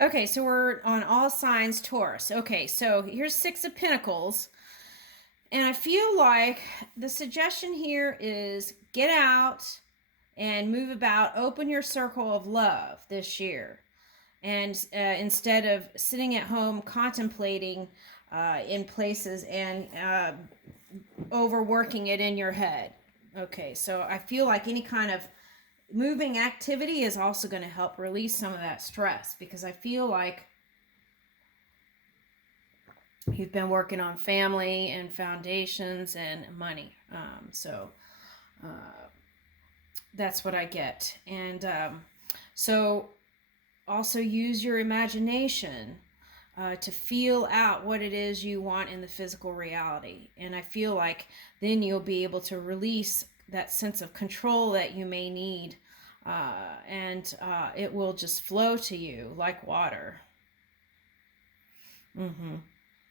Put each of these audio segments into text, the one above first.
Okay, so we're on all signs Taurus. Okay, so here's Six of Pentacles. And I feel like the suggestion here is get out and move about, open your circle of love this year. And instead of sitting at home contemplating in places and overworking it in your head. Okay, so I feel like any kind of moving activity is also going to help release some of that stress, because I feel like you've been working on family and foundations and money. So that's what I get. And so also use your imagination to feel out what it is you want in the physical reality. And I feel like then you'll be able to release that sense of control that you may need. And it will just flow to you like water.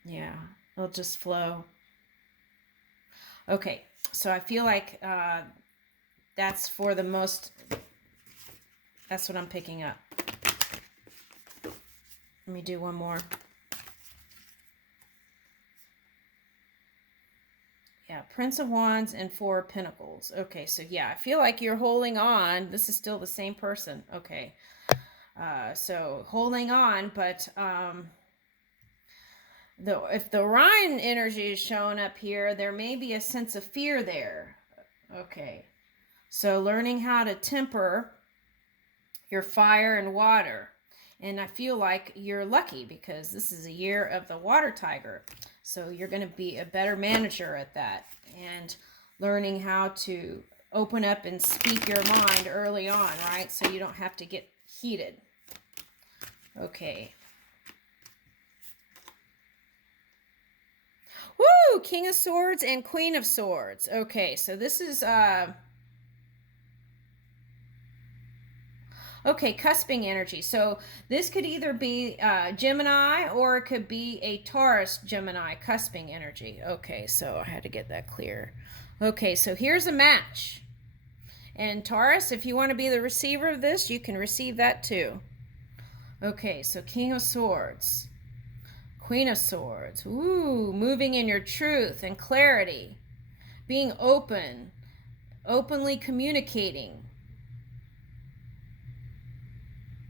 Yeah, it'll just flow. Okay, so I feel like that's for the most, that's what I'm picking up. Let me do one more. Yeah, Prince of Wands and Four of Pentacles. Okay, so yeah, I feel like you're holding on. This is still the same person. Okay, so holding on, but if the Orion energy is showing up here, there may be a sense of fear there. Okay, so learning how to temper your fire and water. And I feel like you're lucky because this is a year of the water tiger. So you're going to be a better manager at that, and learning how to open up and speak your mind early on, right? So you don't have to get heated. Okay. Woo! King of Swords and Queen of Swords. Okay, so this is okay, cusping energy. So this could either be Gemini, or it could be a Taurus Gemini cusping energy. Okay, so I had to get that clear. Okay, so here's a match. And Taurus, if you want to be the receiver of this, you can receive that too. Okay, so King of Swords, Queen of Swords. Ooh, moving in your truth and clarity. Being open, openly communicating.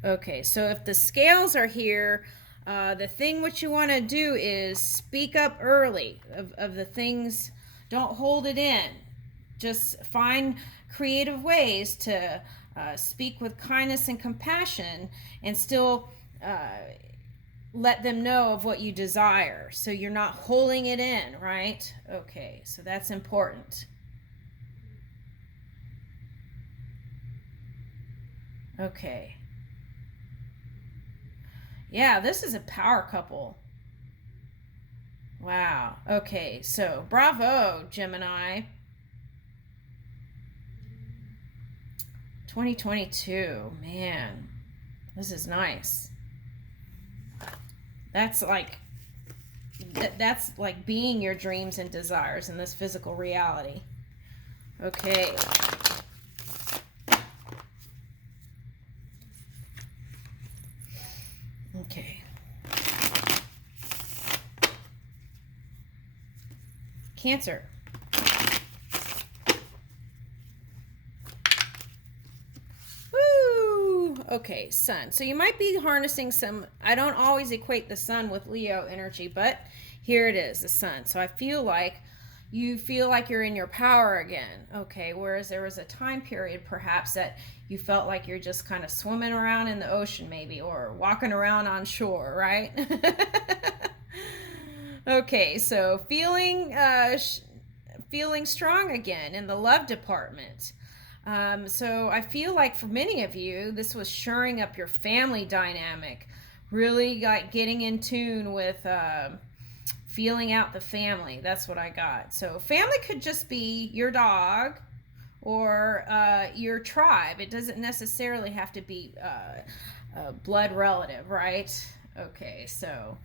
Okay, so if the scales are here, the thing what you want to do is speak up early of the things. Don't hold it in. Just find creative ways to speak with kindness and compassion, and still let them know of what you desire. So you're not holding it in, right? Okay, so that's important. Okay. Yeah, this is a power couple. Wow. Okay, so bravo, Gemini. 2022. Man, this is nice. That's like being your dreams and desires in this physical reality. Okay. Okay. Cancer. Woo! Okay, Sun. So you might be harnessing some, I don't always equate the Sun with Leo energy, but here it is, the Sun. So I feel like you feel like you're in your power again. Okay, whereas there was a time period perhaps that you felt like you're just kind of swimming around in the ocean maybe, or walking around on shore, right? Okay, so feeling strong again in the love department. So I feel like for many of you, this was shoring up your family dynamic, really like getting in tune with feeling out the family. That's what I got. So family could just be your dog or your tribe. It doesn't necessarily have to be a blood relative, right? Okay, so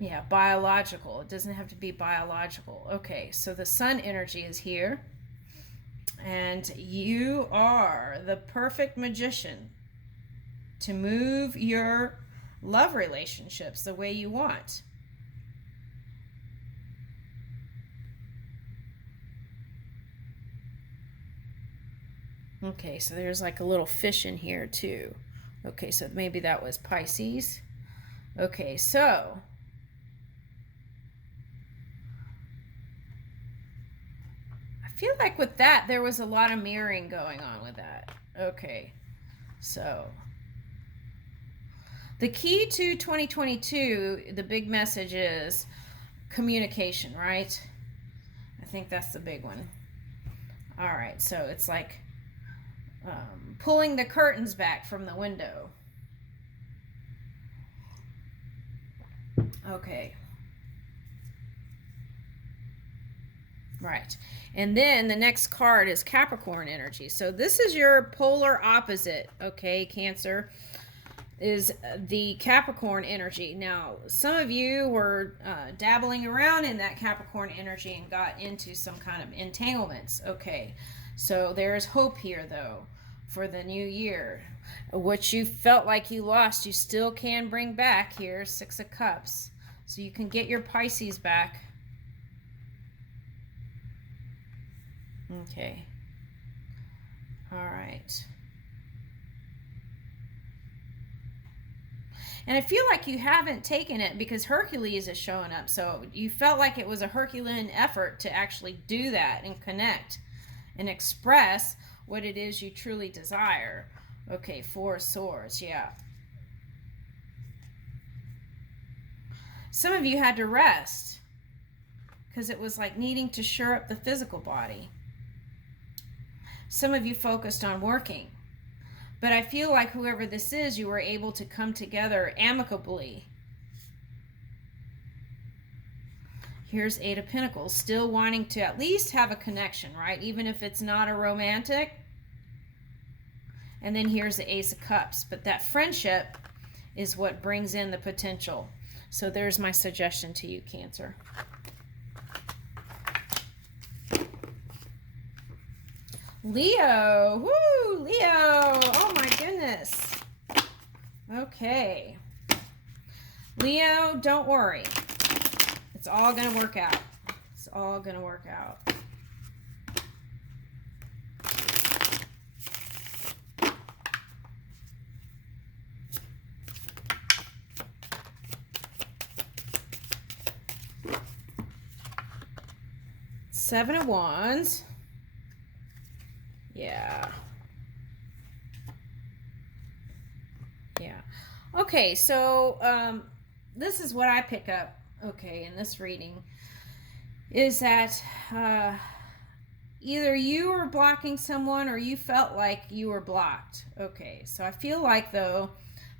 yeah, biological. It doesn't have to be biological. Okay, so the Sun energy is here. And you are the perfect magician. to move your love relationships the way you want. Okay, so there's like a little fish in here too. Okay, so maybe that was Pisces. Okay, so I feel like with that, there was a lot of mirroring going on with that. Okay, so the key to 2022, the big message is communication, right? I think that's the big one. All right, so it's like pulling the curtains back from the window. Okay. Right. And then the next card is Capricorn energy. So this is your polar opposite, okay, Cancer, is the Capricorn energy. Now, some of you were dabbling around in that Capricorn energy and got into some kind of entanglements. Okay. So there's hope here, though, for the new year. What you felt like you lost, you still can bring back here, 6 of Cups. So you can get your Pisces back. Okay. All right. And I feel like you haven't taken it because Hercules is showing up. So you felt like it was a Herculean effort to actually do that and connect and express what it is you truly desire. Okay, 4 of Swords, yeah. Some of you had to rest because it was like needing to shore up the physical body. Some of you focused on working. But I feel like whoever this is, you were able to come together amicably. Here's 8 of Pentacles, still wanting to at least have a connection, right? Even if it's not a romantic. And then here's the Ace of Cups. But that friendship is what brings in the potential. So there's my suggestion to you, Cancer. Leo. Woo, Leo. Oh my goodness. Okay. Leo, don't worry. It's all going to work out. It's all going to work out. Seven of Wands. Yeah. Yeah. Okay, so this is what I pick up, okay, in this reading, is that either you were blocking someone or you felt like you were blocked. Okay, so I feel like, though,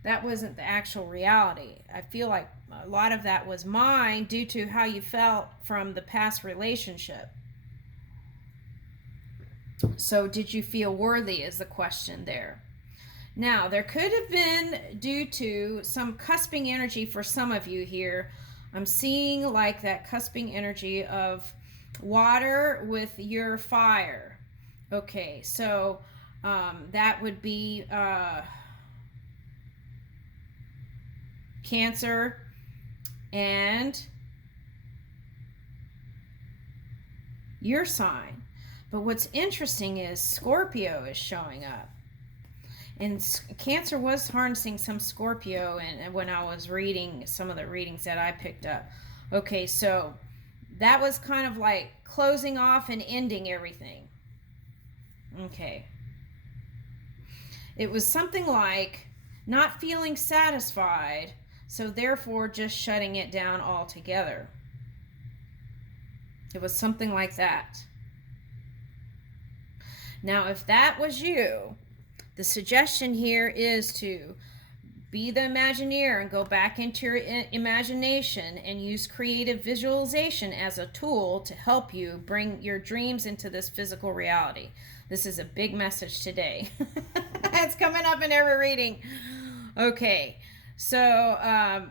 that wasn't the actual reality. I feel like a lot of that was mine due to how you felt from the past relationship. So did you feel worthy is the question there. Now, there could have been, due to some cusping energy for some of you here, I'm seeing like that cusping energy of water with your fire. Okay, so that would be Cancer and your sign. But what's interesting is Scorpio is showing up. And Cancer was harnessing some Scorpio and when I was reading some of the readings that I picked up. Okay, so that was kind of like closing off and ending everything. Okay. It was something like not feeling satisfied, so therefore just shutting it down altogether. It was something like that. Now, if that was you, the suggestion here is to be the Imagineer and go back into your imagination and use creative visualization as a tool to help you bring your dreams into this physical reality. This is a big message today. It's coming up in every reading. Okay, so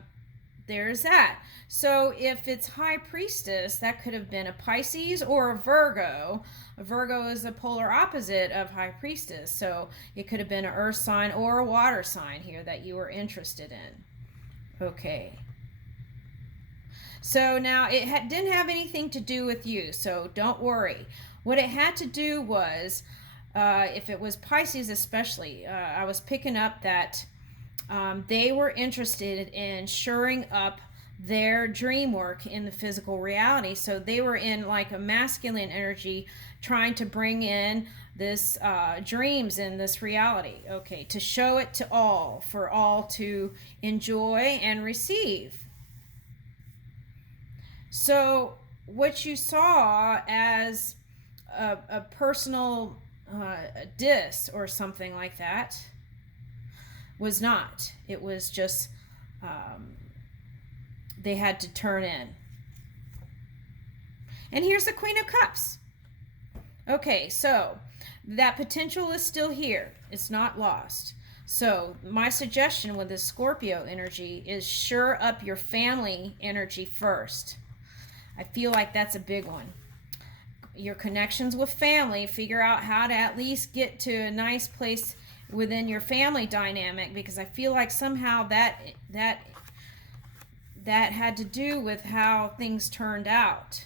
there's that. So if it's High Priestess, that could have been a Pisces or a Virgo. A Virgo is the polar opposite of High Priestess. So it could have been an earth sign or a water sign here that you were interested in. Okay. So now it didn't have anything to do with you, so don't worry. What it had to do was, if it was Pisces especially, I was picking up that they were interested in shoring up their dream work in the physical reality. So they were in like a masculine energy trying to bring in this dreams in this reality, okay, to show it to all, for all to enjoy and receive. So what you saw as a personal diss or something like that was not. It was just they had to turn in. And here's the Queen of Cups. Okay, so that potential is still here. It's not lost. So my suggestion with this Scorpio energy is shore up your family energy first. I feel like that's a big one. Your connections with family, figure out how to at least get to a nice place within your family dynamic, because I feel like somehow that had to do with how things turned out.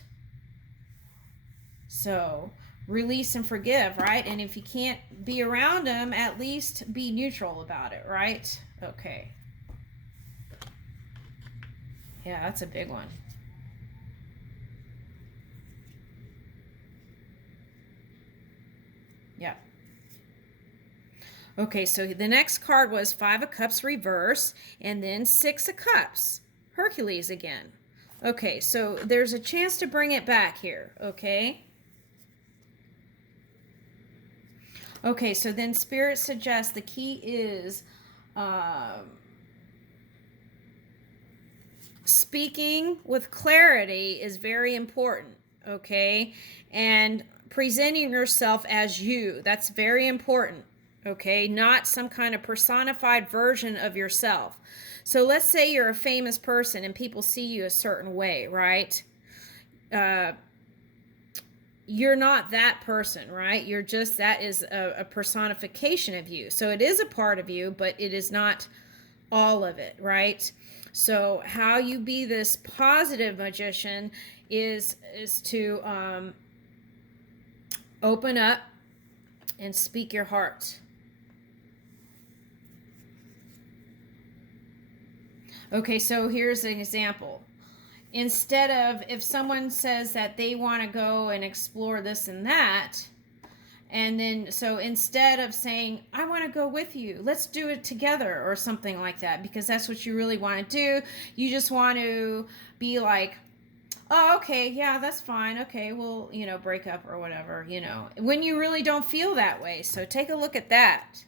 So release and forgive, right? And if you can't be around them, at least be neutral about it, right? Okay. Yeah, that's a big one. Yeah. Okay, so the next card was Five of Cups reverse, and then Six of Cups. Hercules again. Okay, so there's a chance to bring it back here, okay? Okay, so then Spirit suggests the key is speaking with clarity is very important, okay? And presenting yourself as you, that's very important, okay? Not some kind of personified version of yourself. So let's say you're a famous person and people see you a certain way, right? You're not that person, right? You're just, that is a personification of you. So it is a part of you, but it is not all of it, right? So how you be this positive magician is to open up and speak your heart. Okay, so here's an example. Instead of, if someone says that they want to go and explore this and that, and then, so instead of saying, I want to go with you, let's do it together or something like that, because that's what you really want to do. You just want to be like, oh, okay, yeah, that's fine. Okay, we'll, break up or whatever, when you really don't feel that way. So take a look at that.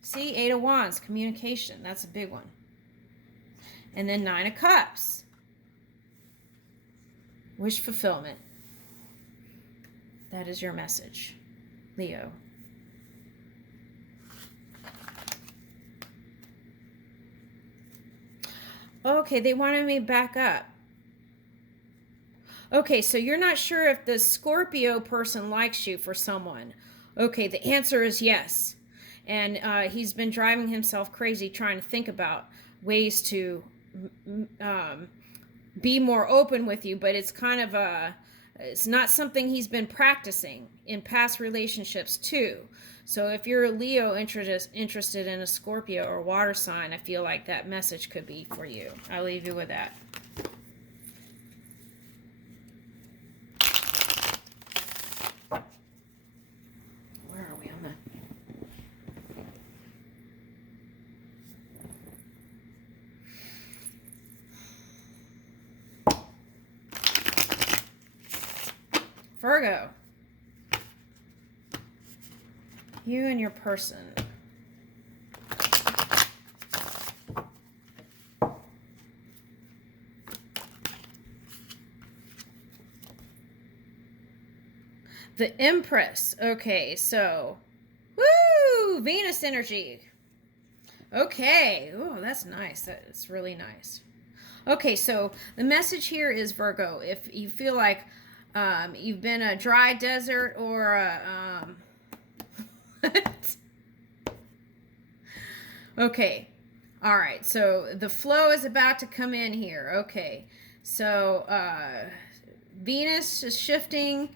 See, Eight of Wands, communication, that's a big one. And then Nine of Cups. Wish fulfillment. That is your message, Leo. Okay, they wanted me back up. Okay, so you're not sure if the Scorpio person likes you for someone. Okay, the answer is yes. And he's been driving himself crazy trying to think about ways to be more open with you, but it's kind of it's not something he's been practicing in past relationships too. So if you're a Leo interested in a Scorpio or water sign, I feel like that message could be for you. I'll leave you with that. Where are we on that? Virgo, you and your person. The Empress. Okay, so, woo, Venus energy. Okay. Oh, that's nice. That's really nice. Okay, so the message here is Virgo. If you feel like you've been a dry desert or a okay. All right. So the flow is about to come in here. Okay. So Venus is shifting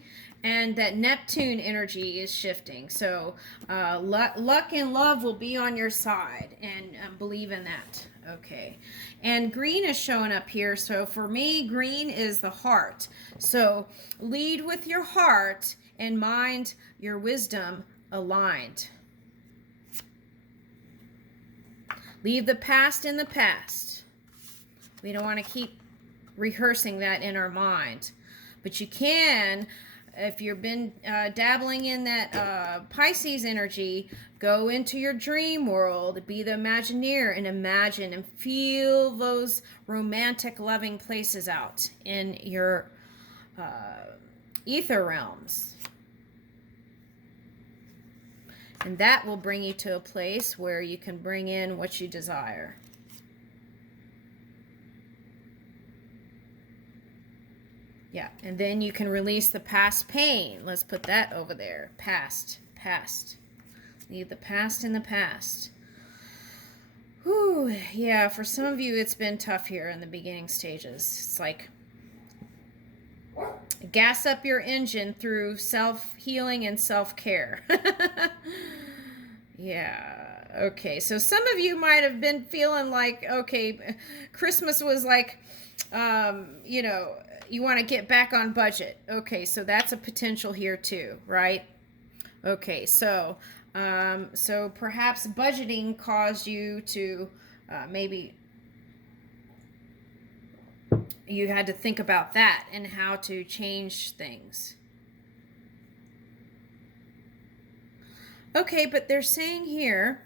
and that Neptune energy is shifting. So luck and love will be on your side, and believe in that. Okay. And green is showing up here. So for me, green is the heart. So lead with your heart and mind your wisdom aligned. Leave the past in the past. We don't want to keep rehearsing that in our mind. But you can, if you've been dabbling in that Pisces energy, go into your dream world, be the Imagineer, and imagine and feel those romantic, loving places out in your ether realms. And that will bring you to a place where you can bring in what you desire. Yeah, and then you can release the past pain. Let's put that over there. Past. Leave the past in the past. Whew, yeah, for some of you it's been tough here in the beginning stages. It's like gas up your engine through self-healing and self-care. Yeah, okay. So some of you might have been feeling like, okay, Christmas was like, you know, you want to get back on budget. Okay, so that's a potential here too, right? Okay, so perhaps budgeting caused you to maybe you had to think about that and how to change things. Okay, but they're saying here,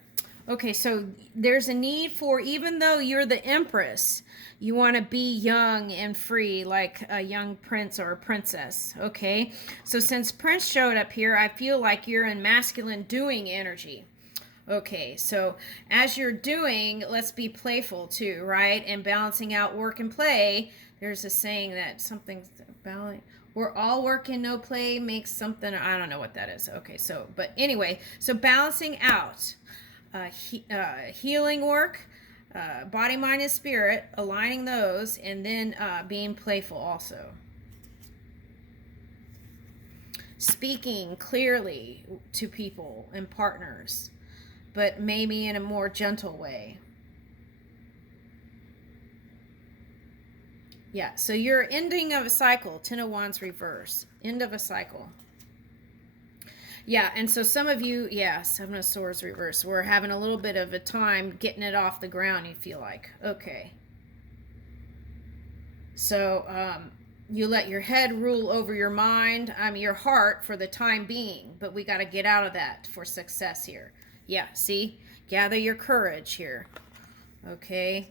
okay, so there's a need for, even though you're the Empress, you want to be young and free like a young prince or a princess, okay? So since Prince showed up here, I feel like you're in masculine doing energy. Okay, so as you're doing, let's be playful too, right? And balancing out work and play. There's a saying that something's balanced. We're all work and no play makes something, I don't know what that is. Okay, so, but anyway, so balancing out healing work, body, mind, and spirit, aligning those, and then being playful also. Speaking clearly to people and partners, but maybe in a more gentle way. Yeah, so you're ending of a cycle, 10 of Wands reverse, end of a cycle. Yeah, and so some of you, yeah, 7 of Swords reverse, we're having a little bit of a time getting it off the ground, you feel like. Okay. So you let your head rule over your mind, your heart for the time being, but we got to get out of that for success here. Yeah, see? Gather your courage here. Okay.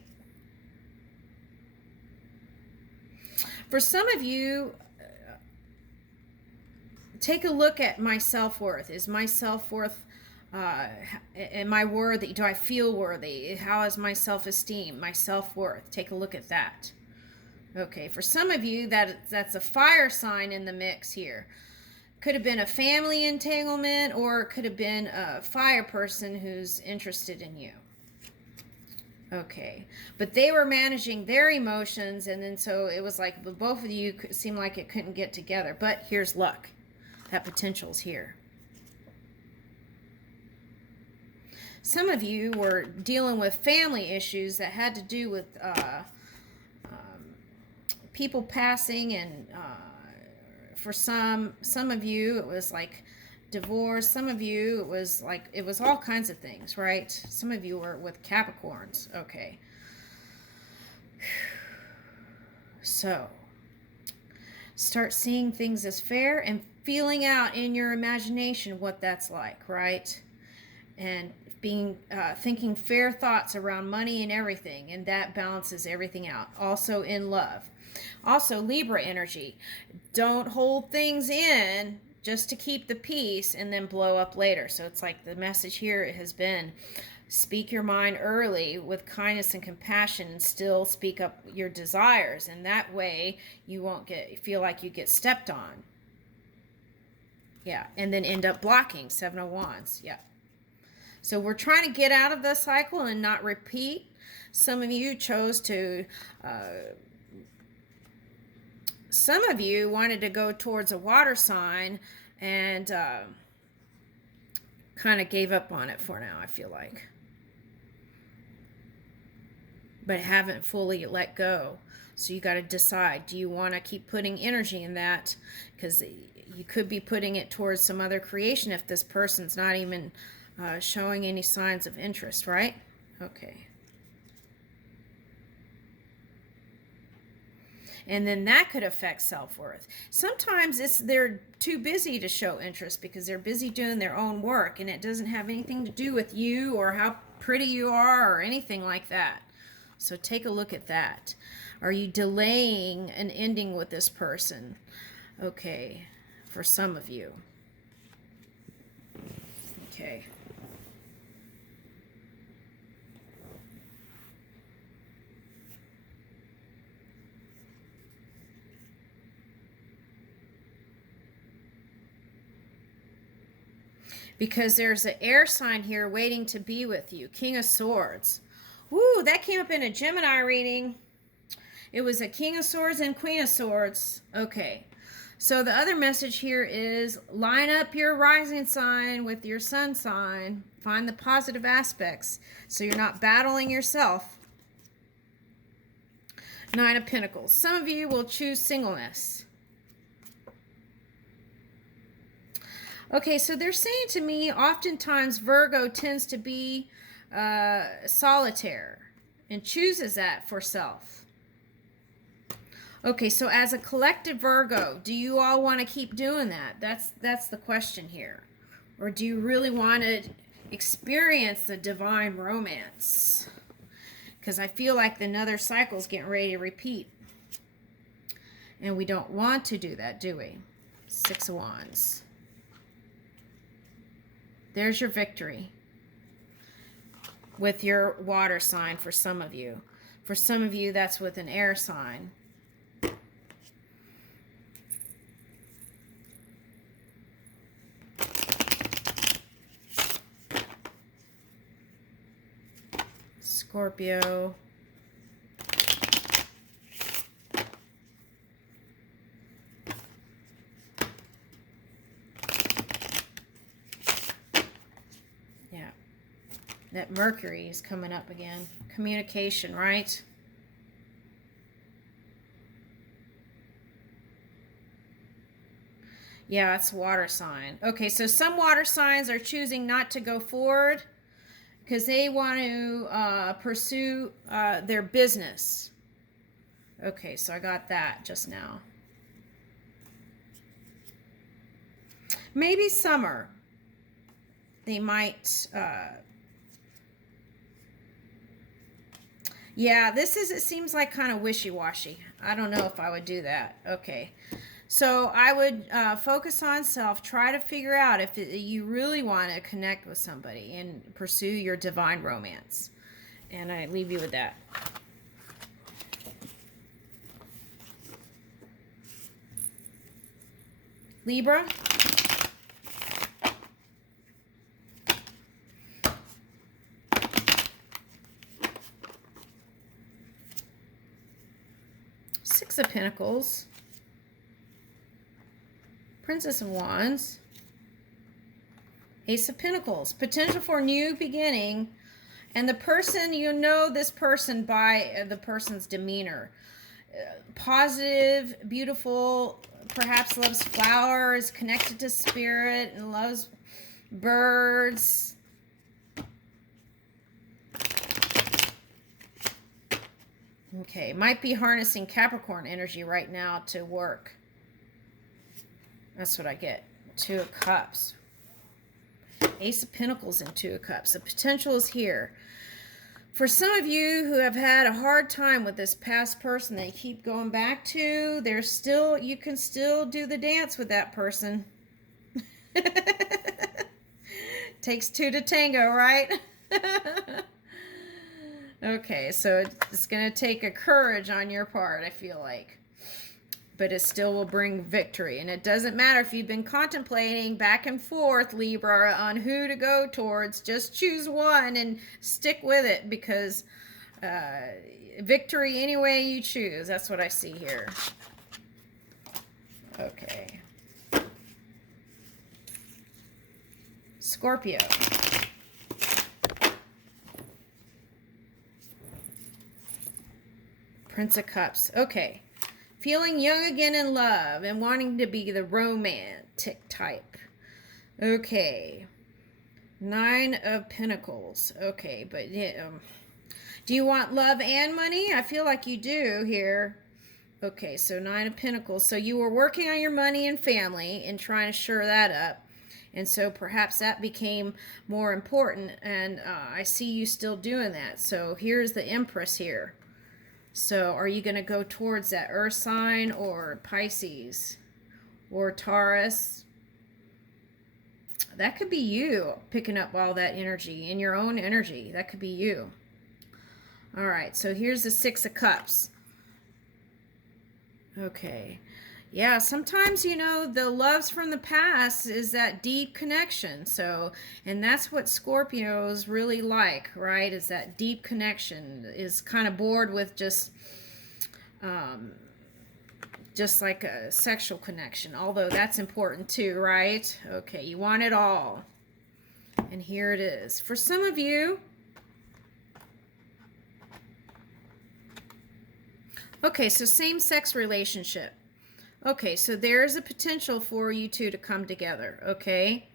For some of you, take a look at my self-worth. Is my self-worth, am I worthy? Do I feel worthy? How is my self-esteem, my self-worth? Take a look at that. Okay, for some of you, that's a fire sign in the mix here. Could have been a family entanglement, or it could have been a fire person who's interested in you. Okay, but they were managing their emotions, and then so it was like both of you seemed like it couldn't get together. But here's luck. That potential's here. Some of you were dealing with family issues that had to do with people passing, and for some of you it was like divorce. Some of you it was all kinds of things, right? Some of you were with Capricorns. Okay. So start seeing things as fair and feeling out in your imagination what that's like, right? And being thinking fair thoughts around money and everything, and that balances everything out. Also in love. Also Libra energy. Don't hold things in just to keep the peace and then blow up later. So it's like the message here has been speak your mind early with kindness and compassion and still speak up your desires. And that way you won't feel like you get stepped on. Yeah, and then end up blocking. 7 of Wands. Yeah. So we're trying to get out of the cycle and not repeat. Some of you chose to, some of you wanted to go towards a water sign and kind of gave up on it for now, I feel like. But haven't fully let go. So you got to decide, do you want to keep putting energy in that? Because you could be putting it towards some other creation if this person's not even showing any signs of interest, right? Okay. And then that could affect self-worth. Sometimes they're too busy to show interest because they're busy doing their own work, and it doesn't have anything to do with you or how pretty you are or anything like that. So take a look at that. Are you delaying an ending with this person? Okay, for some of you. Okay. Because there's an air sign here waiting to be with you. King of Swords. Woo, that came up in a Gemini reading. It was a King of Swords and Queen of Swords. Okay. So the other message here is line up your rising sign with your sun sign. Find the positive aspects so you're not battling yourself. 9 of Pentacles. Some of you will choose singleness. Okay, so they're saying to me, oftentimes Virgo tends to be solitaire and chooses that for self. Okay, so as a collective Virgo, do you all want to keep doing that? That's the question here. Or do you really want to experience the divine romance? Because I feel like another cycle's getting ready to repeat. And we don't want to do that, do we? 6 of Wands. There's your victory with your water sign for some of you. For some of you, that's with an air sign. Scorpio. That Mercury is coming up again. Communication, right? Yeah, it's water sign. Okay, so some water signs are choosing not to go forward because they want to pursue their business. Okay, so I got that just now. Maybe summer. They might... yeah, it seems like kind of wishy-washy. I don't know if I would do that. Okay. So I would focus on self. Try to figure out if you really want to connect with somebody and pursue your divine romance. And I leave you with that. Libra. Six of Pentacles, Princess of Wands, Ace of Pentacles, potential for new beginning, and the person, you know this person by the person's demeanor. Positive, beautiful, perhaps loves flowers, connected to spirit, and loves birds. Okay, might be harnessing Capricorn energy right now to work. That's what I get. 2 of Cups. Ace of Pentacles and 2 of Cups. The potential is here. For some of you who have had a hard time with this past person they keep going back to, you can still do the dance with that person. Takes 2 to tango, right? Okay, so it's going to take a courage on your part, I feel like. But it still will bring victory. And it doesn't matter if you've been contemplating back and forth, Libra, on who to go towards. Just choose one and stick with it, because victory any way you choose. That's what I see here. Okay. Scorpio. Prince of Cups. Okay. Feeling young again in love and wanting to be the romantic type. Okay. 9 of Pentacles. Okay, but do you want love and money? I feel like you do here. Okay, so 9 of Pentacles. So you were working on your money and family and trying to shore that up. And so perhaps that became more important. And I see you still doing that. So here's the Empress here. So are you going to go towards that Earth sign or Pisces or Taurus? That could be you picking up all that energy in your own energy. That could be you. All right, so here's the 6 of Cups. Okay. Yeah, sometimes, you know, the loves from the past is that deep connection. So, and that's what Scorpios really like, right? Is that deep connection. Is kind of bored with just like a sexual connection. Although that's important too, right? Okay, you want it all. And here it is. For some of you, okay, so same-sex relationship. Okay, so there's a potential for you two to come together, okay?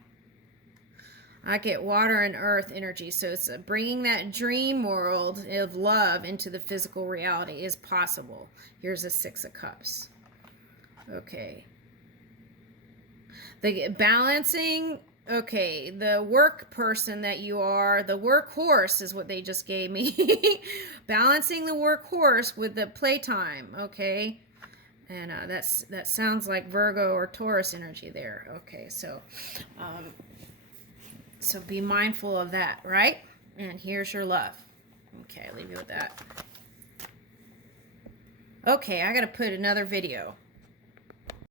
I get water and earth energy, so it's bringing that dream world of love into the physical reality is possible. Here's a 6 of Cups. Okay. The balancing, okay, the work person that you are, the workhorse is what they just gave me. Balancing the workhorse with the playtime, okay? And that sounds like Virgo or Taurus energy there. Okay, so so be mindful of that, right? And here's your love. Okay, I'll leave you with that. Okay, I got to put another video.